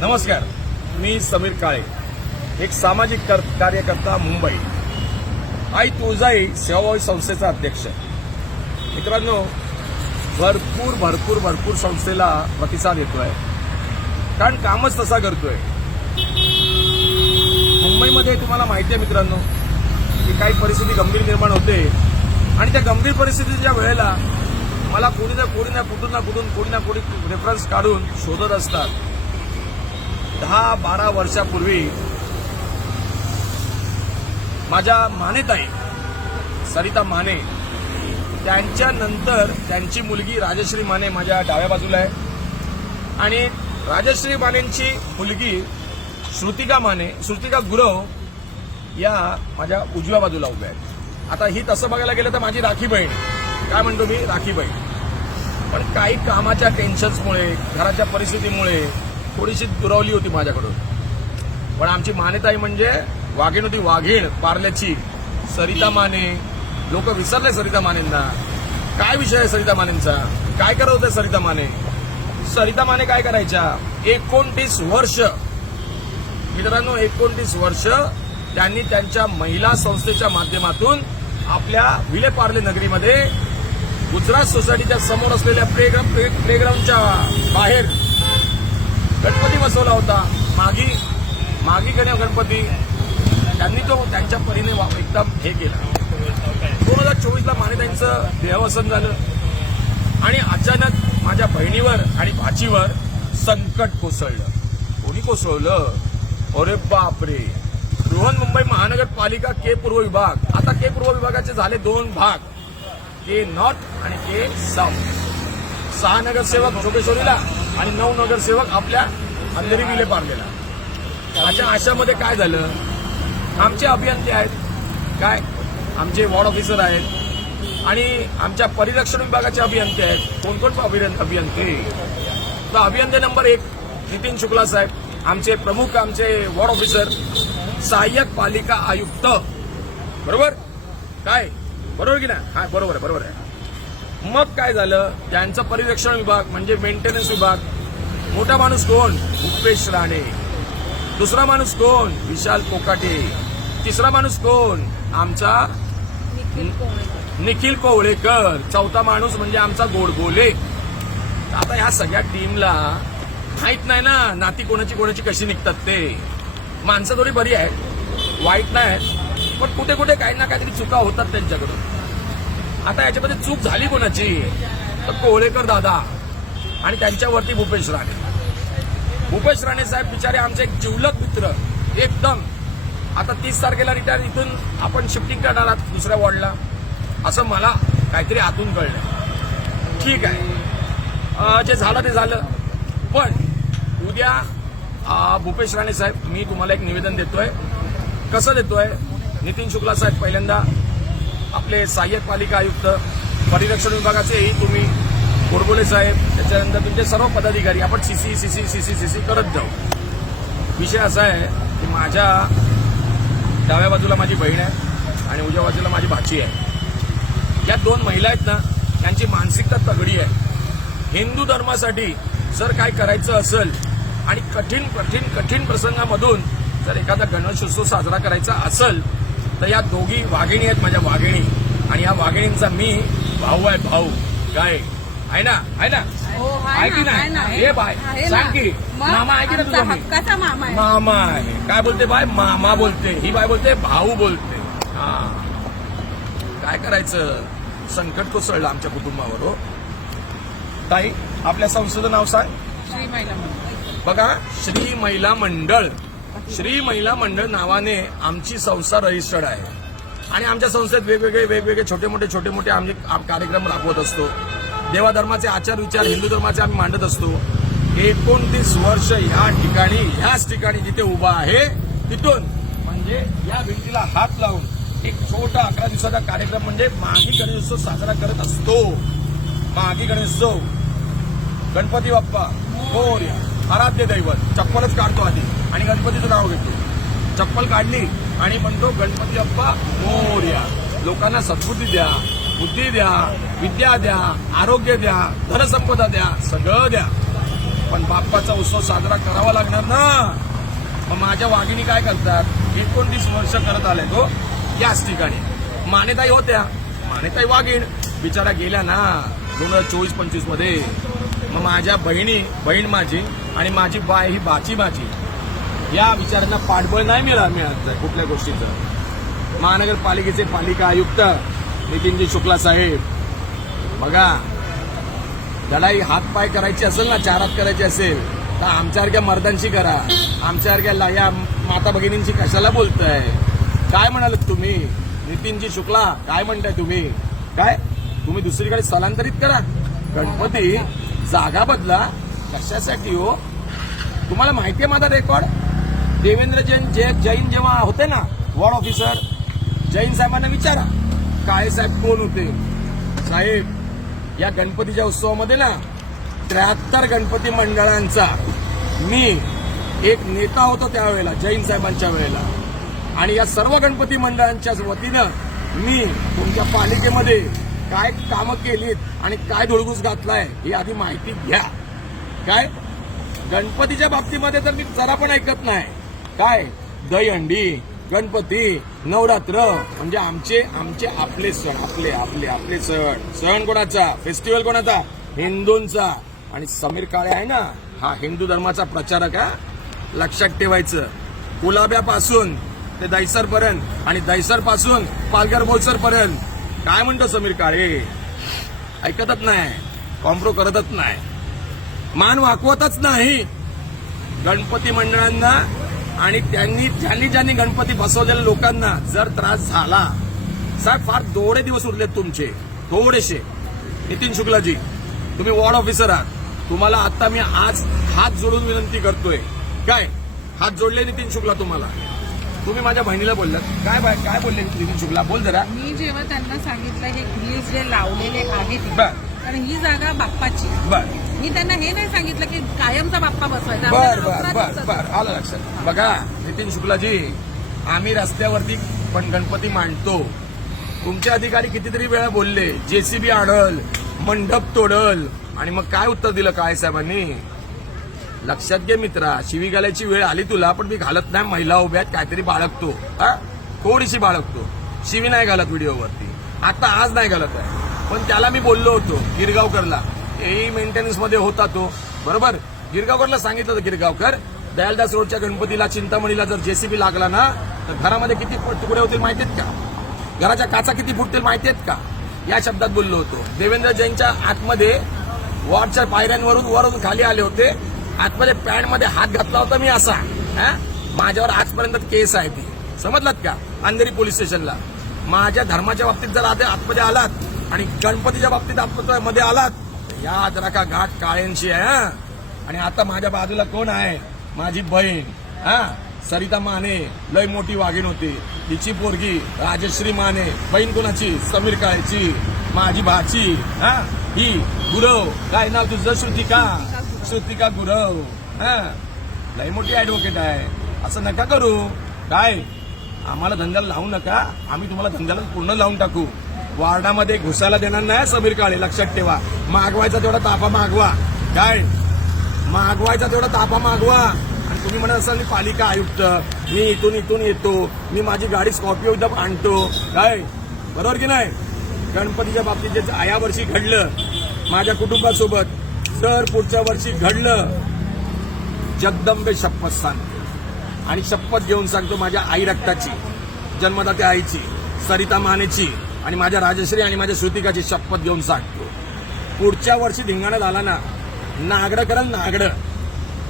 नमस्कार, मी समीर काळे, एक सामाजिक कार्यकर्ता, मुंबई. आई तुळजाई सेवाभावी संस्थेचा अध्यक्ष. मित्रांनो, भरपूर संस्थेला प्रतिसाद येतोय, कारण कामच तसा करतोय. मुंबईमध्ये तुम्हाला माहिती आहे मित्रांनो की काही परिस्थिती गंभीर निर्माण होते आणि त्या गंभीर परिस्थितीच्या वेळेला मला कोणी ना कुठून रेफरन्स काढून शोधत असतात. 10-12 वर्षापूर्वी माझ्या मानेताई सरिता माने, त्यांच्यानंतर त्यांची मुलगी राजश्री माने माझ्या डाव्या बाजूला आहे आणि राजश्री मानेंची मुलगी श्रुतिका गुरव या माझ्या उजव्या बाजूला उभ्या आहेत. आता ही तसं बघायला गेलं तर माझी राखी बहीण, काय म्हणतो मी, राखी बहीण. पण काही कामाच्या टेन्शन्समुळे, घराच्या परिस्थितीमुळे थोडीशी दुरावली होती माझ्याकडून. पण आमची मानेताई म्हणजे वाघीण होती, वाघीण पार्ल्याची सरिता माने. लोक विसरले सरिता मानेंना. काय विषय आहे सरिता मानेंचा, काय करत होते सरिता माने? सरिता माने काय करायच्या? 29 वर्ष मित्रांनो, 29 वर्ष त्यांनी त्यांच्या महिला संस्थेच्या माध्यमातून आपल्या विलेपार्ले नगरीमध्ये गुजरात सोसायटीच्या समोर असलेल्या प्लेग्राऊंडच्या बाहेर गणपती बसवला होता. मागी गणपती त्यांनी तो त्यांच्या परीने एकदम हे केला. 2024ला मानेताईंचं देहावसन झालं आणि अचानक माझ्या बहिणीवर आणि भाचीवर संकट कोसळलं. कोणी कोसळलं? अरे बापरे, बृहन्मुंबई महानगरपालिका के पूर्व विभाग. आता के पूर्व विभागाचे झाले 2 भाग, के नॉर्थ आणि के साऊथ. 6 नगरसेवक जोगेश्वरीला आणि 9 नगरसेवक आपल्या अंधेरी विलेपार्लेला. अशामध्ये काय झालं? आमचे अभियंते आहेत, काय आमचे वॉर्ड ऑफिसर आहेत आणि आमच्या परिरक्षण विभागाचे अभियंते आहेत. कोण अभियंते? तर अभियंते नंबर 1 नितीन शुक्ला साहेब, आमचे प्रमुख, आमचे वॉर्ड ऑफिसर, सहाय्यक पालिका आयुक्त. बरोबर काय? बरोबर की नाही? हा, बरोबर आहे. मग काय झालं? त्यांचं परिरक्षण विभाग म्हणजे मेंटेनन्स विभाग. मोठा माणूस कोण? भूपेश राणे. दुसरा माणूस कोण? विशाल कोकाटे. तिसरा माणूस कोण? आमचा निखिल कोवळेकर. चौथा माणूस म्हणजे आमचा गोडबोले. आता ह्या सगळ्या टीमला माहित नाही ना नाती कोणाची कशी निघतात ते. माणसं थोडी बरी आहेत, वाईट नाही, पण कुठे काही ना काहीतरी चुका होतात त्यांच्याकडून. आता याच्यामध्ये चूक झाली कोणाची? तर कोवळेकर दादा आणि त्यांच्यावरती भूपेश राणे साहेब बिचारे आमचे एक जिवलग मित्र एकदम. आता 30 तारखेला रिटायर, इथून आपण शिफ्टिंग करणार आहात दुसऱ्या वॉर्डला, असं मला काहीतरी आतून कळलं. ठीक आहे, जे झालं ते झालं. पण उद्या भूपेश राणे साहेब, मी तुम्हाला एक निवेदन देतोय. कसं देतोय? नितीन शुक्ला साहेब पहिल्यांदा, आपले सहाय्यक पालिका आयुक्त, परिरक्षण विभागाचेही तुम्ही, गोडबोले साहेब, त्याच्यानंतर तुमचे सर्व पदाधिकारी, आपण सीसी करत जाऊ. विषय असा आहे की माझ्या डाव्या बाजूला माझी बहीण आहे आणि उजव्या बाजूला माझी भाची आहे. या 2 महिला आहेत ना, त्यांची मानसिकता तगडी आहे. हिंदू धर्मासाठी जर काय करायचं असेल आणि कठीण प्रसंगामधून जर एखादा गणेशोत्सव साजरा करायचा असेल तर या दोघी वाघिणी आहेत, माझ्या वाघिणी. आणि या वाघिणींचा मी भाऊ आहे. भाऊ काय आहे ना? आहे की नाही? हे बाय सांग की, मामा आहे की ना तुझा? मामा आहे. काय बोलते बाय? मामा बोलते. ही बाय बोलते भाऊ बोलते. हा, काय करायचं? संकट कोसळलं आमच्या कुटुंबावर. हो ताई, आपल्या संस्थेचं नाव सांग. बघा, श्री महिला मंडळ. श्री महिला मंडळ नावाने आमची संस्था रजिस्टर्ड आहे आणि आमच्या संस्थेत वेगवेगळे छोटे मोठे आम्ही कार्यक्रम राबवत असतो. देवाधर्माचे आचार विचार, हिंदू धर्माचे आम्ही मांडत असतो. 29 वर्ष ह्याच ठिकाणी जिथे उभा आहे तिथून, म्हणजे या भिंतीला हात लावून एक छोटा 11 दिवसाचा कार्यक्रम म्हणजे माघी गणेशोत्सव साजरा करत असतो. माघी गणेशोत्सव, गणपती बाप्पा मोरया, आराध्य दैवत. चप्पलच काढतो आधी आणि गणपतीचं नाव घेतो. चप्पल काढली आणि म्हणतो गणपती बाप्पा मोरया. लोकांना सद्बुद्धी द्या, बुद्धी द्या, विद्या द्या, आरोग्य द्या, धनसंपदा द्या, सगळं द्या, पण बाप्पाचा उत्सव साजरा करावा लागणार ना. मग माझ्या वाघिणी काय करतात, 29 वर्ष करत आले तो याच ठिकाणी. मानेताई होत्या, मानेताई वाघीण बिचारा गेल्या ना 2024-25 मध्ये. मग माझ्या बहीण माझी आणि माझी बाय ही बाची माझी, या विचारांना पाठबळ नाही मिळत कुठल्या गोष्टीचं. महानगरपालिकेचे पालिका आयुक्त नितीनजी शुक्ला साहेब, बघा त्यालाही हातपाय करायचे असेल ना, 4 हात करायचे असेल तर आमच्यासारख्या मर्दांशी करा, आमच्यासारख्या या माता भगिनींची कशाला बोलताय. काय म्हणालात तुम्ही नितीनजी शुक्ला, काय म्हणताय तुम्ही, काय तुम्ही दुसरीकडे स्थलांतरित करा गणपती, जागा बदला, कशासाठी हो. तुम्हाला माहिती आहे माझा रेकॉर्ड, देवेंद्र जैन जेव्हा होते ना वॉर्ड ऑफिसर, जैन साहेबांना विचारा काळे साहेब कोण होते. साहेब या गणपतीच्या उत्सवामध्ये ना 73 गणपती मंडळांचा मी एक नेता होतो त्यावेळेला, जैन साहेबांच्या वेळेला, आणि या सर्व गणपती मंडळांच्या वतीनं मी तुमच्या पालिकेमध्ये काय कामं केलीत आणि काय धुळगूस घातलाय ही आधी माहिती घ्या. काय गणपतीच्या बाबतीमध्ये तर मी जरा पण ऐकत नाही. काय दहीहंडी, गणपती, नवरात्र म्हणजे आमचे आपले सण, आपले सण कोणाचा, फेस्टिवल कोणाचा, हिंदूंचा. आणि समीर काळे आहे ना, हा हिंदू धर्माचा प्रचारक आहे, लक्षात ठेवायचं. कुलाब्यापासून ते दहिसर पर्यंत आणि दहिसर पासून पालघर बोईसर पर्यंत काय म्हणतो समीर काळे, ऐकतच नाही, कॉम्प्रो करतच नाही, मान वाकवतच नाही गणपती मंडळांना. आणि ज्यांनी गणपती बसवलेल्या लोकांना जर त्रास झाला, साहेब फार थोडे दिवस उरलेत तुमचे, थोडेसे. नितीन शुक्लाजी तुम्ही वॉर्ड ऑफिसर आहात, तुम्हाला आता मी आज हात जोडून विनंती करतोय. काय हात जोडले नितीन शुक्ला तुम्हाला, तुम्ही माझ्या बहिणीला बोललात, काय बोलले नितीन शुक्ला, बोल जरा. मी जेव्हा त्यांना सांगितलं हे ग्रिल्स जे लावलेले आहेत बर, कारण ही जागा बाप्पाची, बर, मी त्यांना हे नाही सांगितलं की कायमचा बाप्पा बसवायचा. बर बर बर बर आलं लक्षात. बघा नितीन शुक्लाजी, आम्ही रस्त्यावरती पण गणपती मांडतो. तुमचे अधिकारी कितीतरी वेळा बोलले जेसीबी आणल, मंडप तोडल, आणि मग काय उत्तर दिलं काळे साहेबांनी. लक्षात घे मित्रा, शिवी घालायची वेळ आली तुला, पण मी घालत नाही. महिला उभ्या आहेत, काहीतरी बाळगतो, थोडीशी बाळगतो, शिवी नाही घालत व्हिडिओवरती. आता आज नाही घालत आहे, पण त्याला मी बोललो होतो गिरगावकरला, तेही मेंटेनन्स मध्ये होता तो, बरोबर. गिरगावकरला सांगितलं होतं, गिरगावकर दयालदास रोडच्या गणपतीला चिंतामणीला जर जेसीबी लागला ना तर घरामध्ये किती तुकडे होतील माहितीत का, घराच्या काचा किती फुटतील माहितीत का, या शब्दात बोललो होतो. देवेंद्र जैनच्या आतमध्ये वॉर्डच्या पायऱ्यांवरून वरून खाली आले होते, आतमध्ये पॅन्टमध्ये हात घातला होता मी असा. माझ्यावर आजपर्यंत केस आहे ती, समजलात का, अंधेरी पोलीस स्टेशनला. माझ्या धर्माच्या बाबतीत जर आतमध्ये आलात आणि गणपतीच्या बाबतीत आतमध्ये आलात, याद राखा घाट काळ्यांशी आहे. आणि आता माझ्या बाजूला कोण आहे, माझी बहीण सरिता माने, लय मोठी वाघीण होती, तिची पोरगी राजश्री माने, बहीण कोणाची, समीर काळेची, माझी भाची ही गुरव, काय नाव तुझं, श्रुतिका गुरव, लय मोठी ऍडव्होकेट आहे. असं नका करू, काय आम्हाला धंद्याला लावू नका, आम्ही तुम्हाला धंद्याला पूर्ण लावून टाकू. वार्डामध्ये घुसायला देणार नाही समीर काळे, लक्षात ठेवा. मागवायचा तेवढा ताफा मागवा, काय मागवायचा तेवढा ताफा मागवा. आणि तुम्ही म्हणत असाल मी पालिका आयुक्त, मी इथून येतो, मी माझी गाडी स्कॉर्पिओ इथं आणतो, काय बरोबर की नाही. गणपतीच्या बाबतीत जे या वर्षी घडलं माझ्या कुटुंबासोबत, तर पुढच्या वर्षी घडलं. जगदंबे शपथ सांगतो आणि शपथ घेऊन सांगतो माझ्या आई रक्ताची, जन्मदात्या आईची, सरिता मानेची आणि माझ्या राजश्री आणि माझ्या श्रुतिकाची शपथ घेऊन सांगतो. पुढच्या वर्षी धिंगाणा झाला ना, नागडं करल नागडं,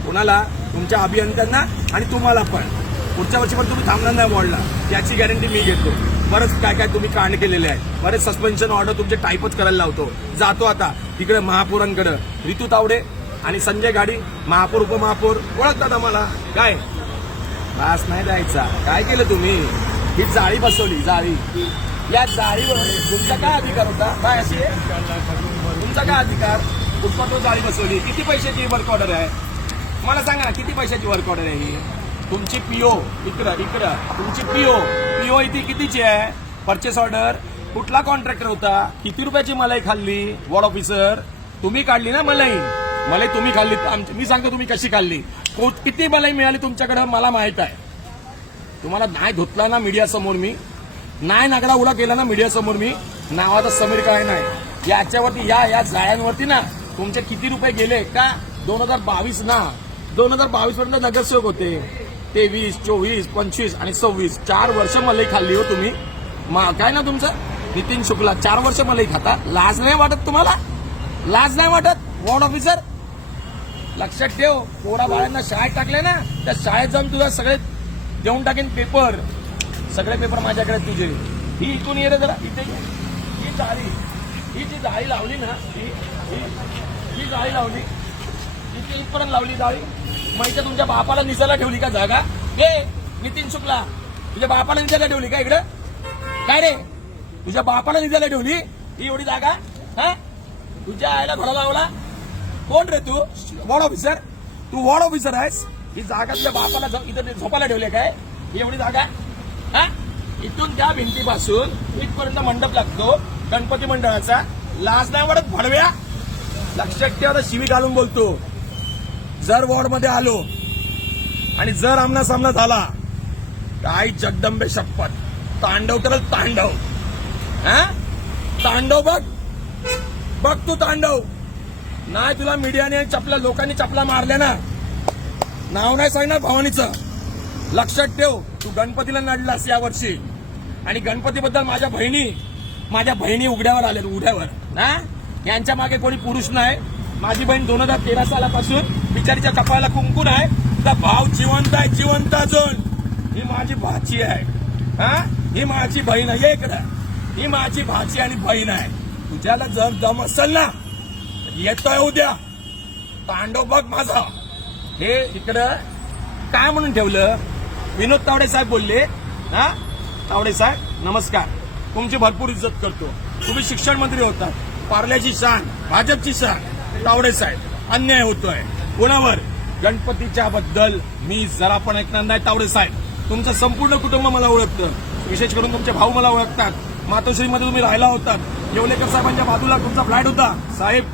कोणाला, तुमच्या अभियंत्यांना आणि तुम्हाला पण. पुढच्या वर्षी पण तुम्ही थांबणार नाही वॉर्डला, याची गॅरंटी मी घेतो. बरंच काय तुम्ही कांड केलेले आहेत, बरेच सस्पेन्शन ऑर्डर तुमचे टाईपच करायला लावतो. जातो आता तिकडे महापौरांकडे, रितू तावडे आणि संजय गाडी, महापौर उपमहापौर ओळखतात आम्हाला. काय त्रास नाही द्यायचा. काय केलं तुम्ही, ही जाळी बसवली, जाळी, या जाळीवर तुमचा काय अधिकार होता, काय अशी तुमचा काय अधिकार, कुठं तो जाळी बसवली. किती पैशाची वर्क ऑर्डर आहे मला सांगा ना, किती पैशाची वर्क ऑर्डर आहे ही. तुमची पीओ इकडं तुमची पीओ इथे कितीची आहे, परचेस ऑर्डर कुठला कॉन्ट्रॅक्टर होता? किती रुपयाची मलाई खाल्ली? वॉर्ड ऑफिसर तुम्ही काढली ना मलाई तुम्ही खाल्ली. मी सांगतो तुम्ही कशी खाल्ली. किती मलाई मिळाली तुमच्याकडे मला माहित आहे. तुम्हाला नाही धुतला ना मीडिया समोर मी, नाही नागडा उडा केला ना मीडिया समोर मी, नावाचा समीर काय नाही याच्यावरती या जाळ्यांवरती ना तुमचे किती रुपये गेले का? 2022 ना 2022 पर्यंत नगरसेवक होते. 23, 24, 25 आणि 26 4 वर्ष मलाई खाल्ली हो तुम्ही. काय ना तुमचं नितीन शुक्ला 4 वर्ष मलाई खाता. लाज नाही वाटत तुम्हाला? लाज नाही वाटत वॉर्ड ऑफिसर? लक्षात ठेव, पोरा बाळांना शाळेत टाकले ना, त्या शाळेत जाऊन तुला सगळे देऊन टाकेन पेपर. सगळे पेपर माझ्याकडे तुझे. ही इथून ये रे जरा, इथे ये. ही जी जाळी लावली ना, ही जाळी लावली इथे इथपर्यंत लावली जाळी. माहिती तुमच्या बापाला निसायला ठेवली का जागा? हे नितीन शुक्ला तुझ्या बापाला निसायला ठेवली का इकडे? काय रे तुझ्या बापाला निसायला ठेवली ही एवढी जागा? हा तुझ्या आईला घोडा लावला कोण रे तू? Ward officer? तू वॉर्ड ऑफिसर आहेस? ही जागा तुझ्या बापाला इथं झोपायला ठेवली काय? ही एवढी जागा? हा इथून त्या भिंतीपासून इथपर्यंत मंडप लागतो गणपती मंडळाचा. लाज नाही वाटत भडव्या? लक्षात ठेवा, शिवी घालून बोलतो. जर वॉर्ड मध्ये आलो आणि जर आमना सामना झाला काय जगदंबे शपथ तांडव करल तांडव. हा तांडव बघ तू तांडव. नाही तुला मीडियाने चपला लोकांनी चपला मारल्या ना, नाव नाही सांगणार भवानीचं. लक्षात ठेव, तू गणपतीला नडलास या वर्षी आणि गणपतीबद्दल माझ्या बहिणी उघड्यावर आल्या. उघड्यावर ना यांच्या मागे कोणी पुरुष नाही. माझी बहीण 2013 सालापासून बिचारीच्या कपाळाला कुंकून आहे. तर भाव जिवंत आहे, जिवंत अजून. ही माझी भाची आहे. हा ही माझी बहीण आहे. इकडं ही माझी भाची आणि बहीण आहे. तुझ्याला जर दम असेल ना येतोय उद्या तांडव बघ माझा. हे इकडं काय म्हणून ठेवलं? विनोद तावडे साहेब बोलले. हा तावडे साहेब नमस्कार, तुमची भरपूर इज्जत करतो. तुम्ही शिक्षण मंत्री होता. पार्ल्याची शान, भाजपची शान. तावडे साहेब अन्याय होतोय कोणावर? गणपतीच्या बद्दल मी जरा पण ऐकणार नाही. तावडे साहेब तुमचं संपूर्ण कुटुंब मला ओळखतं, विशेष करून तुमचे भाऊ मला ओळखतात. मातोश्रीमध्ये तुम्ही राहिला होतात. येवलेकर साहेबांच्या बाजूला तुमचा फ्लॅट होता. साहेब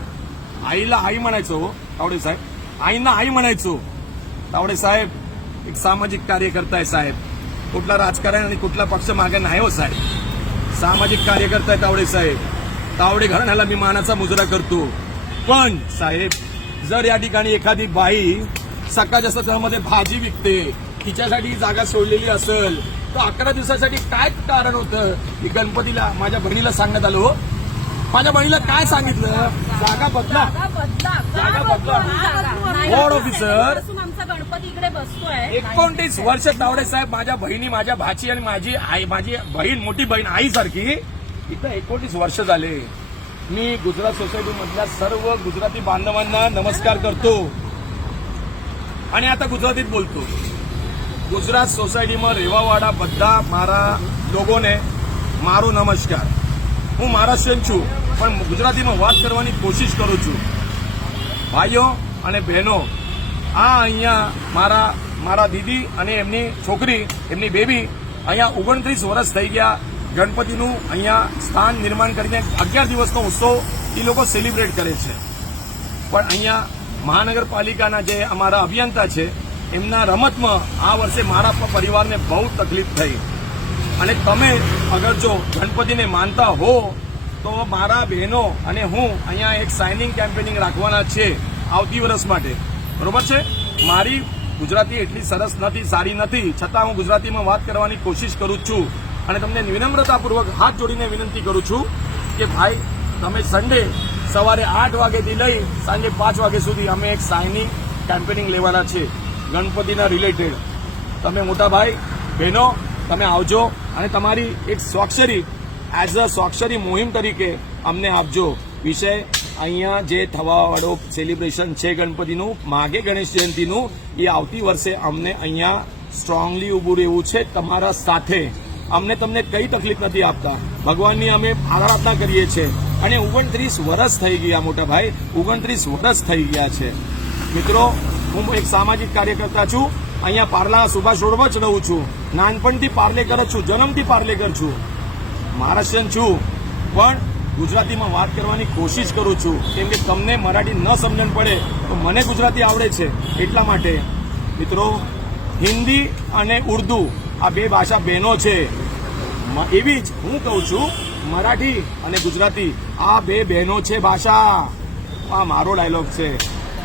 आईला आई म्हणायचो तावडे साहेब, आईंना आई म्हणायचो. तावडे साहेब एक सामाजिक कार्यकर्ता आहे साहेब. कुठला राजकारण आणि कुठला पक्ष मागे नाही हो साहेब. सामाजिक कार्यकर्ता आहे तावडे साहेब. तावडे घराण्याला मी मानाचा मुजरा करतो. पण साहेब जर या ठिकाणी एखादी बाई सकाळच्या सत्रामध्ये भाजी विकते, तिच्यासाठी ही जागा सोडलेली असेल तर 11 दिवसासाठी काय कारण होतं? की गणपतीला माझ्या बहिणीला सांगण्यात आलो. माझ्या बहिणीला काय सांगितलं? जागा बदला. वॉर्ड ऑफिसर आमचा गणपती इकडे बसतोय. 29 वर्ष तावडे साहेब माझ्या बहिणी, माझ्या भाची आणि माझी आई, माझी बहीण मोठी बहीण आईसारखी इथं 29 वर्ष झाले. मी गुजरात सोसायटी मधल्या सर्व गुजराती बांधवांना नमस्कार करतो आणि आता गुजरातीत बोलतो. गुजरात સોસાયટીમાં રહેવાવાળા બધા મારા લોકોને મારો નમસ્કાર. હું મહારાષ્ટ્રીયન છું પણ ગુજરાતીમાં વાત કરવાની કોશિશ કરું છું. ભાઈઓ અને બહેનો, આ અહીંયા મારા દીદી અને એમની છોકરી, એમની બેબી અહીંયા 29 વર્ષ થઈ ગયા. ગણપતિનું અહીંયા સ્થાન નિર્માણ કરીને 11 દિવસનો ઉત્સવ એ લોકો સેલિબ્રેટ કરે છે. પણ અહીંયા મહાનગરપાલિકાના જે અમારા અભિયંતા છે એમના રમતમાં આ વર્ષે મારા પરિવારને બહુ તકલીફ થઈ. અને તમે અગર જો ગણપતિને માનતા હો તો મારા બહેનો અને હું અહીંયા એક સાઇનિંગ કેમ્પેનિંગ રાખવાના છે આવતી વર્ષ માટે. બરોબર છે? મારી ગુજરાતી એટલી સરસ નથી, સારી નથી, છતાં હું ગુજરાતીમાં વાત કરવાની કોશિશ કરું છું. અને તમને વિનમ્રતાપૂર્વક હાથ જોડીને વિનંતી કરું છું કે ભાઈ તમે સન્ડે સવારે 8 વાગ્યાથી લઈ સાંજે 5 વાગ્યા સુધી અમે એક સાઇનિંગ કેમ્પેનિંગ લેવાના છે ગણપતિના રિલેટેડ. તમે મોટા ભાઈ બહેનો તમે આવજો અને તમારી એક સ્વાક્ષરી એઝ અ સ્વાક્ષરી મોહિમ તરીકે અમને આપજો. વિષય અહીંયા જે થવાવાળો સેલિબ્રેશન છે ગણપતિનું, માગે ગણેશ જયંતિનું, એ આવતી વર્ષે અમને અહીંયા સ્ટ્રોંગલી ઊભું રહેવું છે તમારા સાથે. અમને તમને કઈ તકલીફ નથી આપતા. ભગવાનની અમે આરાધના કરીએ છીએ. અને 29 વર્ષ થઈ ગયા મોટા ભાઈ, 29 વર્ષ થઈ ગયા છે. મિત્રો હું એક સામાજિક કાર્યકર્તા છું. અહીંયા પાર્લા સુભાષ રોડમાં જ રહું છું. નાનપણથી પાર્લેકર જ છું, જન્મથી પાર્લેકર છું. મહારાષ્ટ્રીયન છું પણ ગુજરાતીમાં વાત કરવાની કોશિશ કરું છું કેમ કે તમને મરાઠી ન સમજણ પડે તો મને ગુજરાતી આવડે છે એટલા માટે મિત્રો હિન્દી અને ઉર્દુ આ બે ભાષા બહેનો છે એવી જ હું કહું છું મરાઠી અને ગુજરાતી આ બે બહેનો છે ભાષા આ મારો ડાયલોગ છે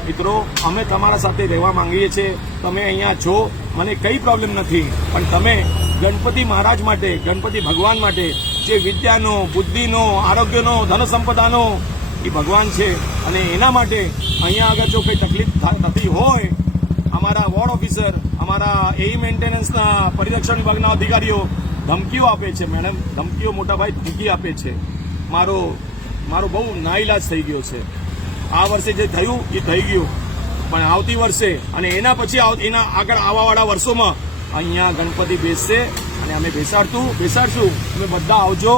મિત્રો અમે તમારા સાથે રહેવા માંગીએ છીએ તમે અહીંયા છો મને કઈ પ્રોબ્લેમ નથી પણ તમે ગણપતિ મહારાજ માટે ગણપતિ ભગવાન માટે જે વિદ્યાનો બુદ્ધિનો આરોગ્યનો ધન સંપદાનો એ ભગવાન છે અને એના માટે અહીંયા આગળ જો કંઈ તકલીફ થતી હોય અમારા વોર્ડ ઓફિસર અમારા એઈ મેન્ટેનન્સના પરિરક્ષણ વિભાગના અધિકારીઓ ધમકીઓ આપે છે મેડમ ધમકીઓ મોટાભાઈ ધમકી આપે છે મારો બહુ નાઈલાજ થઈ ગયો છે આ વર્ષે જે થયું એ થઈ ગયું પણ આવતી વર્ષે અને એના પછી એના આગળ આવવાવાળા વર્ષોમાં અહીંયા ગણપતિ બેસશે અને અમે બેસાડશું તમે બધા આવજો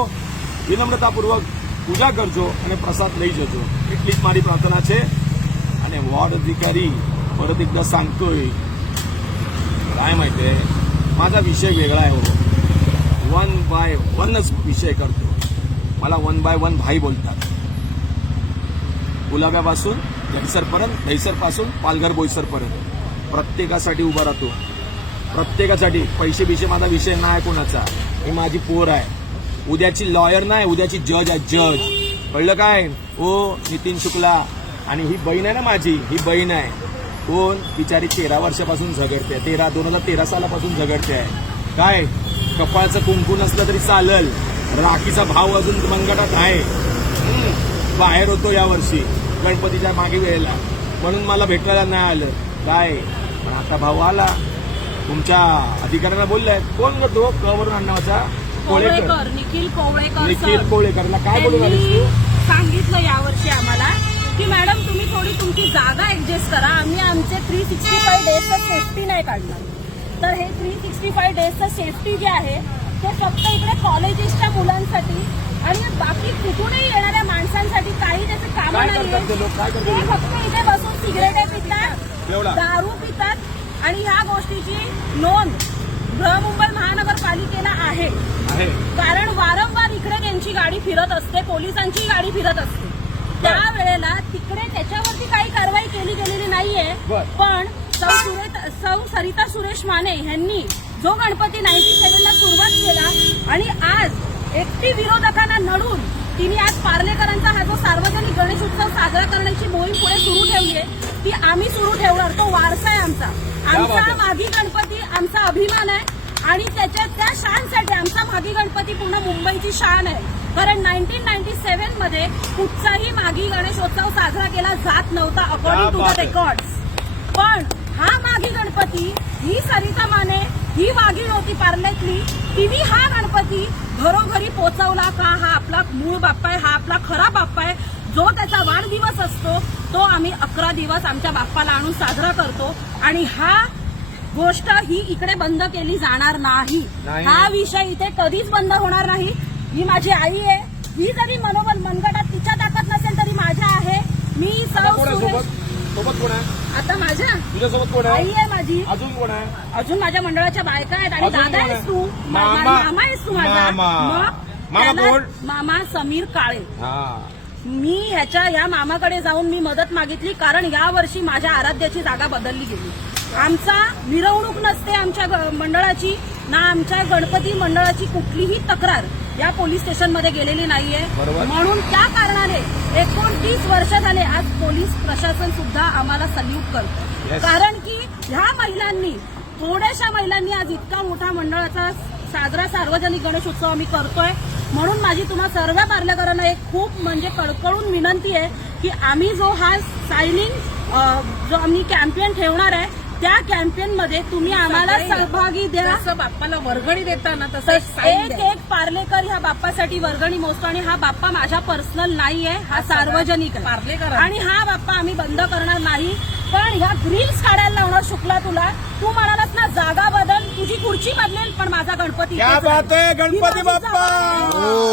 વિનમ્રતાપૂર્વક પૂજા કરજો અને प्रसाद લઈ જજો એટલી જ મારી પ્રાર્થના છે आणि वॉर्ड अधिकारी परत एकदा सांगतोय काय माहितीये माझा विषय वेगळा आहे हो 1 बाय 1च विषय करतो मला 1 बाय 1 भाई बोलतात गुलाब्यापासून दहिसरपासून पालघर बोईसरपर्यंत प्रत्येकासाठी उभा राहतो प्रत्येकासाठी पैसे बिशे माझा विषय नाही कोणाचा ही माझी पोर आहे उद्याची लॉयर नाही उद्याची जज आहे जज कळलं काय हो नितीन शुक्ला आणि ही बहीण आहे ना माझी ही बहीण आहे कोण बिचारी 13 वर्षापासून झगडते 2013 सालापासून झगडते आहे काय कपाळचं कुंकू नसलं तरी चालल राखीचा भाव अजून मनगटात आहे बाहेर होतो या वर्षी गणपतीच्या मागे वेळेला म्हणून मला भेटायला नाही आलं काय पण आता भाऊ आला तुमच्या अधिकाऱ्यांना बोललाय कोण तो कवरून आणण्याचा कोवळेकर निखिल कोवळेकरला काय बोलून आलीस तू सांगितलं यावर्षी आम्हाला की मॅडम तुम्ही थोडी तुमची जागा ऍडजस्ट करा आम्ही आमचे 365 डेजचं सेफ्टी नाही काढणार तर हे 365 डेजचं सेफ्टी जे आहे ते फक्त इकडे कॉलेजेसच्या मुलांसाठी आणि बाकी कुठूनही येणाऱ्या माणसांसाठी काही त्याचे काम काय नाहीये करतात ते लोक? काय करतात ते ते? फक्त इथे बसून सिगरेटे पितात एवढा? दारू पितात आणि ह्या गोष्टीची नोंद बृहमुंबई महानगरपालिकेला आहे कारण वारंवार इकडे त्यांची गाडी फिरत असते पोलिसांची गाडी फिरत असते त्यावेळेला तिकडे त्याच्यावरती काही कारवाई केली गेलेली नाहीये बर. पण सौ सरिता सुरेश माने यांनी जो गणपती 97 ला सुरुवात केला आणि आज एकटी विरोधकांना नडून तिने आज पार्लेकरांचा हा जो सार्वजनिक गणेश उत्सव साजरा करण्याची मोहीम पुढे सुरू ठेवली आहे ती आम्ही सुरू ठेवणार तो वारसा आहे आमचा मागी गणपती आमचा अभिमान आहे आणि त्या शानसाठी आमचा मागी गणपती पूर्ण मुंबईची शान आहे कारण 1997 मध्ये कुठचाही मागी गणेशोत्सव साजरा केला जात नव्हता अकॉर्डिंग टू द रेकॉर्ड्स पण हा मागी गणपती ही सरिता माने ही मागी नव्हती पार्ल्यातली तिने हा गणपती घरोघरी पोहोचवला का हा आपला मूळ बाप्पा आहे हा आपला खरा बाप्पा आहे जो त्याचा वाढदिवस असतो तो आम्ही 11 दिवस आमच्या बाप्पाला आणून साजरा करतो आणि हा गोष्ट ही इकडे बंद केली जाणार नाही हा विषय इथे कधीच बंद होणार नाही ही माझी आई आहे ही जरी मनोबल मनगटात तिच्या ताकद नसेल तरी माझ्या आहे मी सोबत कोण आहे आता माझ्या तुझ्यासोबत कोण आहे आई आहे माझी अजून कोण आहे अजून माझ्या मंडळाच्या बायका आहेत आणि अजून दादा कोण आहे? आहेस तू मामा. मामा आहेस तू माझा मामा त्याला- कोण? मामा समीर काळे हा मी या मामाकडे जाऊन मी मदत मागितली कारण या वर्षी माझ्या आराध्याची जागा बदलली गेली आमचा मिरवणूक नसते आमच्या मंडळाची ना आमच्या गणपती मंडळाची कुठलीही तक्रार या पोलीस स्टेशनमध्ये गेलेली नाहीये म्हणून त्या कारणाने 29 वर्ष झाले आज पोलीस प्रशासन सुद्धा आम्हाला सल्यूट करतं कारण की ह्या महिलांनी थोड्याशा महिलांनी आज इतका मोठा मंडळाचा साजरा सार्वजनिक गणेश उत्सव आम्ही करतोय म्हणून माझी तुम्हा सर्व पार्लेकरांना एक खूप म्हणजे कळकळून विनंती आहे की आम्ही जो हा सायनिंग जो आम्ही कॅम्पेन ठेवणार आहे त्या कॅम्पेन मध्ये तुम्ही आम्हाला सहभागी द्या जसं बाप्पाला वर्गणी देताना तसं एक पार्लेकर ह्या बाप्पासाठी वर्गणी मोजतो आणि हा बाप्पा माझा पर्सनल नाहीये हा सार्वजनिक आहे पार्लेकर आणि हा बाप्पा आम्ही बंद करणार नाही पण ह्या ग्रिल्स काढायला लावणार शुक्ला तुला तू म्हणालास ना जागा बदल तुझी खुर्ची बदलेल पण माझा गणपती क्या बात आहे गणपती बाप्पा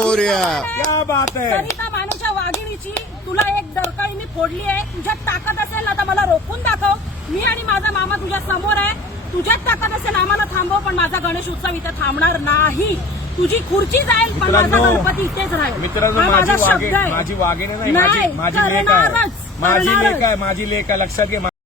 क्या बात आहे सरिता मानेच्या वाघिणीची तुला एक दरकाळी मी फोडली आहे तुझ्यात ताकद असेल ना तर मला रोखून दाखव मी आणि माझा मामा तुझ्या समोर आहे तुझ्यात ताकद असेल आम्हाला थांबव पण माझा गणेश उत्सव इथे थांबणार नाही तुझी खुर्ची जाईल पण माझा मित्रांनो, गणपती इथेच राहील. मित्रांनो, हा माझी माझा शब्द आहे. माझी वाघिणी नाही, नाही, माझी लेक आहे, करणारच, माझी करणारच. लेक आहे, माझी लेक आहे, लक्षात घे.